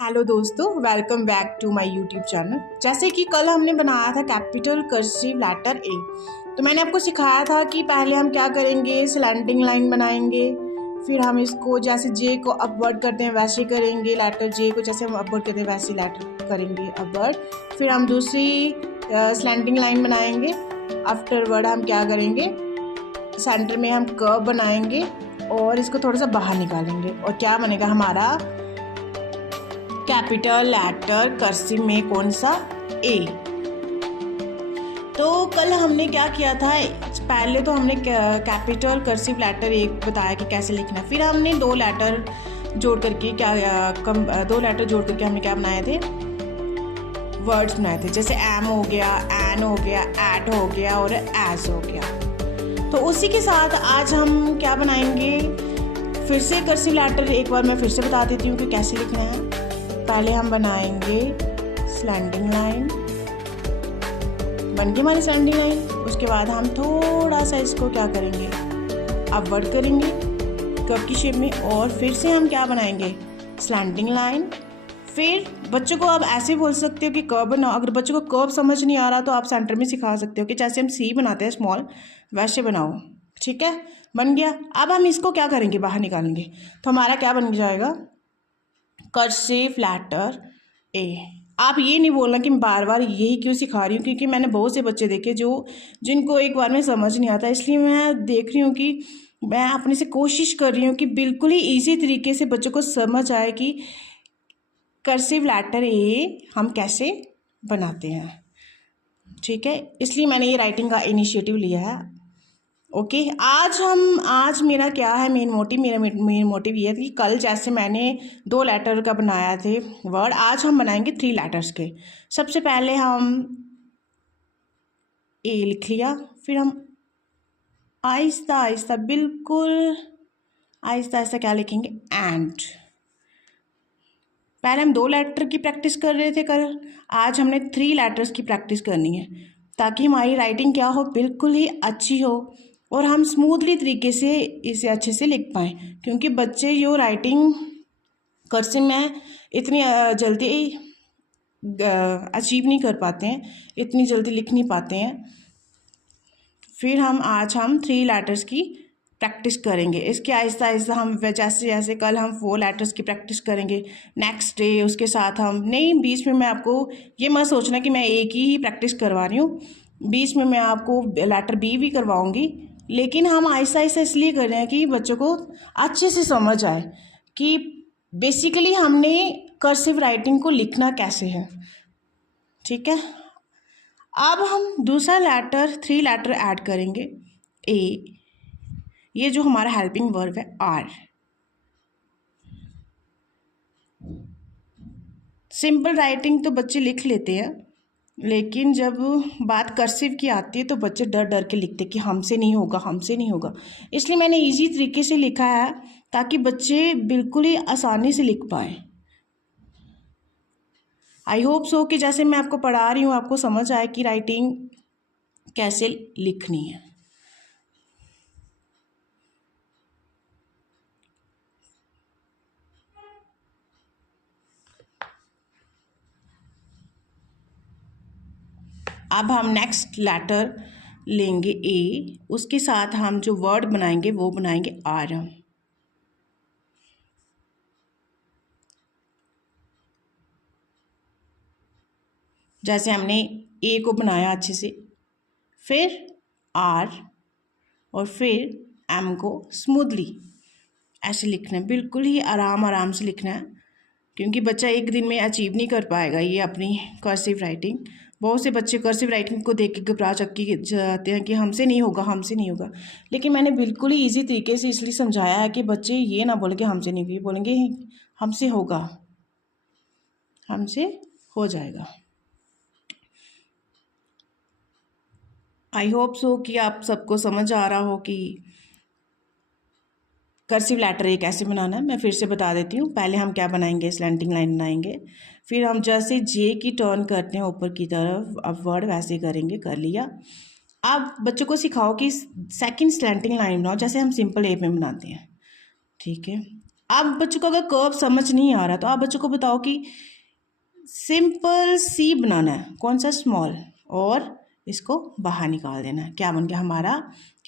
Hello दोस्तों, welcome back to my YouTube channel. जैसे कि कल हमने बनाया था कैपिटल कर्सिव लेटर ए, तो मैंने आपको सिखाया था कि पहले हम क्या करेंगे, स्लैंटिंग लाइन बनाएंगे। फिर हम इसको जैसे जे को अपवर्ड करते हैं वैसे करेंगे, लेटर जे को जैसे हम अपवर्ड करते हैं वैसे लेटर करेंगे अपवर्ड। फिर हम दूसरी स्लैंटिंग लाइन बनाएंगे। आफ्टरवर्ड हम क्या करेंगे, सेंटर में हम कर्व बनाएंगे और इसको थोड़ा सा बाहर निकालेंगे और क्या बनेगा हमारा कैपिटल लेटर कर्सिव में कौन सा, ए। तो कल हमने क्या किया था, पहले तो हमने कैपिटल कर्सिव लेटर ए बताया कि कैसे लिखना। फिर हमने दो लेटर जोड़ करके हमने क्या बनाए थे, वर्ड्स बनाए थे। जैसे एम हो गया, एन हो गया, एट हो गया और एस हो गया। तो उसी के साथ आज हम क्या बनाएंगे, फिर से कर्सिव लेटर एक बार मैं फिर से बता देती हूँ कि कैसे लिखना है। पहले हम बनाएंगे स्लैंटिंग लाइन, बन गई हमारी स्लैंटिंग लाइन। उसके बाद हम थोड़ा सा इसको क्या करेंगे, अपवर्ड करेंगे कर्व की शेप में, और फिर से हम क्या बनाएंगे, स्लैंटिंग लाइन। फिर बच्चों को आप ऐसे बोल सकते हो कि कर्व बनाओ। अगर बच्चों को कर्व समझ नहीं आ रहा तो आप सेंटर में सिखा सकते हो कि जैसे हम सी बनाते हैं स्मॉल, वैसे बनाओ। ठीक है, बन गया। अब हम इसको क्या करेंगे, बाहर निकालेंगे। तो हमारा क्या बन जाएगा, कर्सिव लेटर ए। आप ये नहीं बोलना कि मैं बार बार यही क्यों सिखा रही हूँ, क्योंकि मैंने बहुत से बच्चे देखे जिनको एक बार में समझ नहीं आता। इसलिए मैं देख रही हूँ कि मैं अपने से कोशिश कर रही हूँ कि बिल्कुल ही इजी तरीके से बच्चों को समझ आए कि कर्सिव लेटर ए हम कैसे बनाते हैं। ठीक है, इसलिए मैंने ये राइटिंग का इनिशिएटिव लिया है। ओके, आज मेरा क्या है, मेन मोटिव ये है कि कल जैसे मैंने दो लेटर का बनाया थे वर्ड, आज हम बनाएंगे 3 लेटर्स के। सबसे पहले हम ए लिख लिया, फिर हम आहिस्ता आहिस्ता, बिल्कुल आहिस्ता आहिस्ता क्या लिखेंगे, एंड। पहले हम 2 लेटर की प्रैक्टिस कर रहे थे कल, आज हमने 3 लेटर्स की प्रैक्टिस करनी है, ताकि हमारी राइटिंग क्या हो, बिल्कुल ही अच्छी हो और हम स्मूथली तरीके से इसे अच्छे से लिख पाएँ। क्योंकि बच्चे जो राइटिंग कर्सिव में इतनी जल्दी अचीव नहीं कर पाते हैं, इतनी जल्दी लिख नहीं पाते हैं। फिर आज हम 3 लेटर्स की प्रैक्टिस करेंगे। इसके आहिस्ता आहिस्ता हम जैसे जैसे कल हम 4 लेटर्स की प्रैक्टिस करेंगे, नेक्स्ट डे उसके साथ हम नहीं, बीच में मैं आपको ये मत सोचना कि मैं एक ही प्रैक्टिस करवा रही हूँ, बीच में मैं आपको लेटर बी भी करवाऊँगी। लेकिन हम आहिस्ता आहिस्ता इसलिए कर रहे हैं कि बच्चों को अच्छे से समझ आए कि बेसिकली हमने कर्सिव राइटिंग को लिखना कैसे है। ठीक है, अब हम दूसरा लेटर 3 लेटर ऐड करेंगे, ए। ये जो हमारा हेल्पिंग वर्ब है, आर। सिंपल राइटिंग तो बच्चे लिख लेते हैं, लेकिन जब बात कर्सिव की आती है तो बच्चे डर डर के लिखते कि हमसे नहीं होगा, हमसे नहीं होगा। इसलिए मैंने इजी तरीके से लिखा है ताकि बच्चे बिल्कुल ही आसानी से लिख पाएँ। आई होप सो कि जैसे मैं आपको पढ़ा रही हूँ आपको समझ आए कि राइटिंग कैसे लिखनी है। अब हम नेक्स्ट लेटर लेंगे ए, उसके साथ हम जो वर्ड बनाएंगे वो बनाएंगे आर। जैसे हमने ए को बनाया अच्छे से, फिर आर और फिर एम को स्मूथली ऐसे लिखना है, बिल्कुल ही आराम आराम से लिखना है, क्योंकि बच्चा एक दिन में अचीव नहीं कर पाएगा ये अपनी कर्सिव राइटिंग। बहुत से बच्चे कर्सिव राइटिंग को देख के घबरा जाते हैं कि हमसे नहीं होगा, हमसे नहीं होगा। लेकिन मैंने बिल्कुल ही इजी तरीके से इसलिए समझाया है कि बच्चे ये ना बोले कि हमसे नहीं होगी, बोलेंगे हमसे होगा, हमसे हो जाएगा। आई होप सो कि आप सबको समझ आ रहा हो कि कर्सिव लेटर ए कैसे बनाना है। मैं फिर से बता देती हूँ। पहले हम क्या बनाएंगे, स्लैंटिंग लाइन बनाएंगे, फिर हम जैसे जे की टर्न करते हैं ऊपर की तरफ अपवर्ड, वैसे करेंगे, कर लिया। अब बच्चों को सिखाओ कि सेकंड स्लैंटिंग लाइन बनाओ जैसे हम सिंपल ए में बनाते हैं। ठीक है, आप बच्चों को अगर कर्व समझ नहीं आ रहा तो आप बच्चों को बताओ कि सिंपल सी बनाना है, कौन सा, स्मॉल, और इसको बाहर निकाल देना है। क्या बन गया हमारा,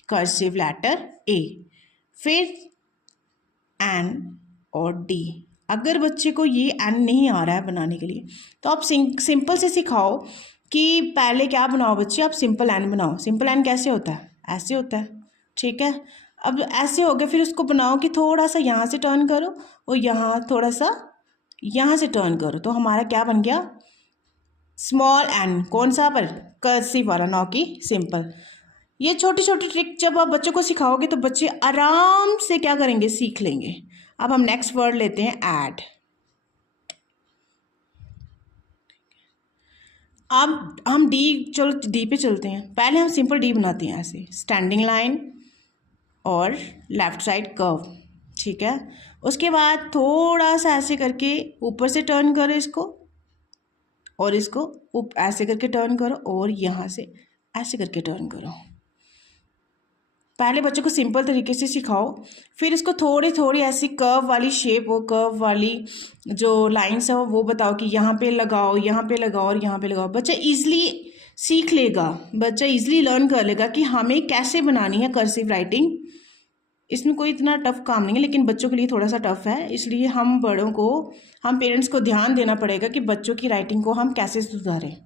कर्सिव लेटर ए, फिर एन और डी। अगर बच्चे को ये एन नहीं आ रहा है बनाने के लिए तो आप सिंपल से सिखाओ कि पहले क्या बनाओ बच्चे, आप सिंपल एन बनाओ। सिंपल एन कैसे होता है, ऐसे होता है, ठीक है। अब ऐसे हो गया, फिर उसको बनाओ कि थोड़ा सा यहाँ से टर्न करो और यहाँ थोड़ा सा यहाँ से टर्न करो, तो हमारा क्या बन गया, स्मॉल एन। कौन सा पर, कर्सिव वाला, ना कि सिंपल। ये छोटी छोटी ट्रिक जब आप बच्चों को सिखाओगे तो बच्चे आराम से क्या करेंगे, सीख लेंगे। अब हम नेक्स्ट वर्ड लेते हैं ऐड। अब हम डी, चलो डी पे चलते हैं। पहले हम सिंपल डी बनाते हैं ऐसे, स्टैंडिंग लाइन और लेफ्ट साइड कर्व, ठीक है। उसके बाद थोड़ा सा ऐसे करके ऊपर से टर्न करो इसको, और इसको ऐसे करके टर्न करो, और यहाँ से ऐसे करके टर्न करो। पहले बच्चों को सिंपल तरीके से सिखाओ, फिर इसको थोड़ी थोड़ी ऐसी कर्व वाली शेप हो, कर्व वाली जो लाइन्स है वो बताओ कि यहाँ पे लगाओ, यहाँ पे लगाओ और यहाँ पे लगाओ। बच्चा इजीली सीख लेगा, बच्चा इजीली लर्न कर लेगा कि हमें कैसे बनानी है कर्सिव राइटिंग। इसमें कोई इतना टफ काम नहीं है, लेकिन बच्चों के लिए थोड़ा सा टफ है। इसलिए हम बड़ों को, हम पेरेंट्स को ध्यान देना पड़ेगा कि बच्चों की राइटिंग को हम कैसे सुधारें।